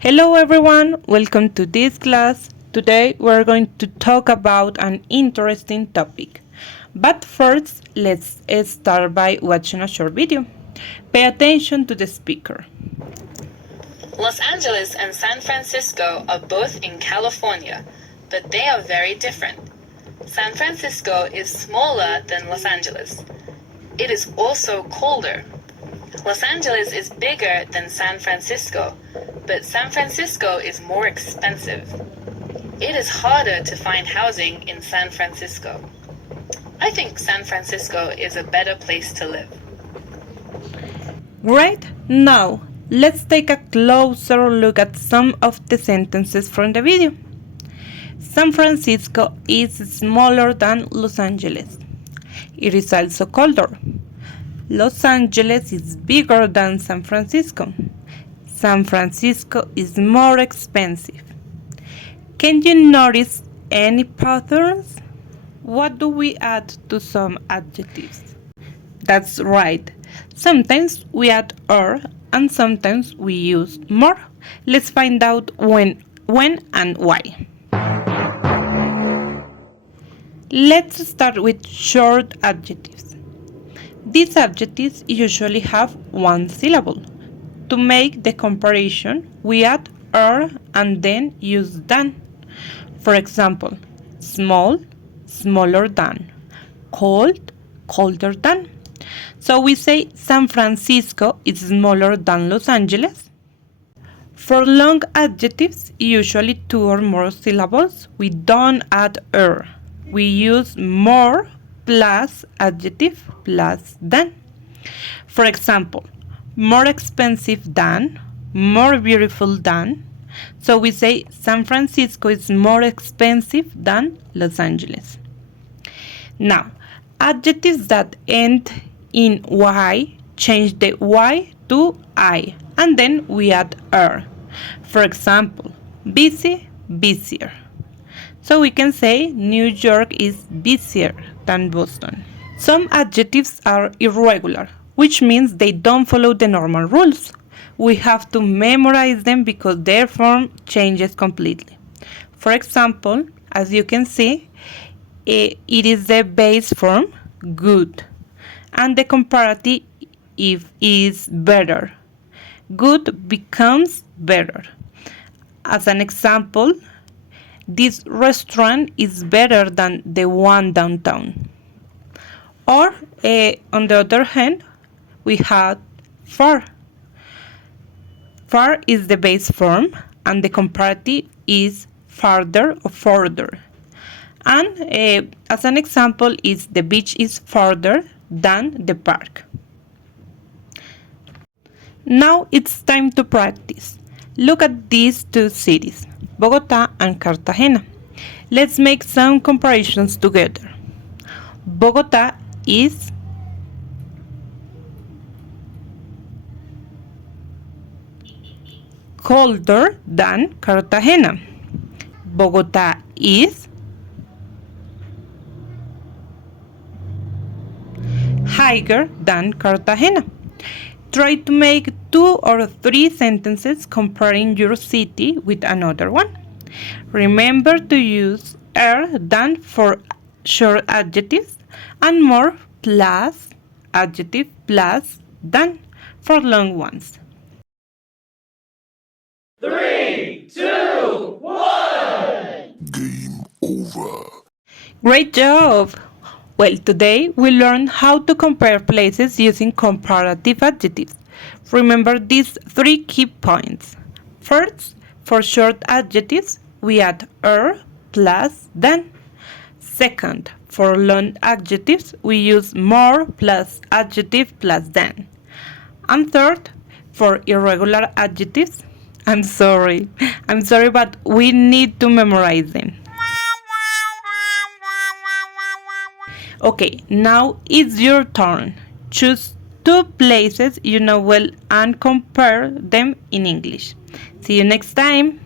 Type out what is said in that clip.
Hello everyone, welcome to this class. Today we're going to talk about an interesting topic. But first, let's start by watching a short video. Pay attention to the speaker. Los Angeles and San Francisco are both in California, but they are very different. San Francisco is smaller than Los Angeles. It is also colder. Los Angeles is bigger than San Francisco, but San Francisco is more expensive. It is harder to find housing in San Francisco. I think San Francisco is a better place to live. Right now, let's take a closer look at some of the sentences from the video. San Francisco is smaller than Los Angeles. It is also colder. Los Angeles is bigger than San Francisco. San Francisco is more expensive. Can you notice any patterns? What do we add to some adjectives? That's right. Sometimes we add "er" and sometimes we use "more." Let's find out when and why. Let's start with short adjectives. These adjectives usually have one syllable. To make the comparison, we add "er" and then use "than." For example, small, smaller than, cold, colder than. So we say San Francisco is smaller than Los Angeles. For long adjectives, usually two or more syllables, we don't add "er." We use "more" plus adjective plus "than." For example, more expensive than, more beautiful than. So we say San Francisco is more expensive than Los Angeles. Now, adjectives that end in Y change the Y to I, and then we add "er." For example, busy, busier. So we can say New York is busier than Boston. Some adjectives are irregular, which means they don't follow the normal rules. We have to memorize them because their form changes completely. For example, as you can see, it is the base form, good, and the comparative is better. Good becomes better. As an example, this restaurant is better than the one downtown. Or, on the other hand, we have far. Far is the base form, and the comparative is farther or further. And as an example, is the beach is farther than the park. Now it's time to practice. Look at these two cities, Bogota and Cartagena. Let's make some comparisons together. Bogota is colder than Cartagena. Bogota is higher than Cartagena. Try to make 2 or 3 sentences comparing your city with another one. Remember to use "er" than for short adjectives and "more" plus adjective plus than for long ones. 3, 2, 1! Game over. Great job! Well, today we learned how to compare places using comparative adjectives. Remember these 3 key points. First, for short adjectives, we add "er" plus than. Second, for long adjectives, we use "more" plus adjective plus than. And third, for irregular adjectives, I'm sorry, but we need to memorize them. Okay, now it's your turn. Choose 2 places you know well and compare them in English. See you next time.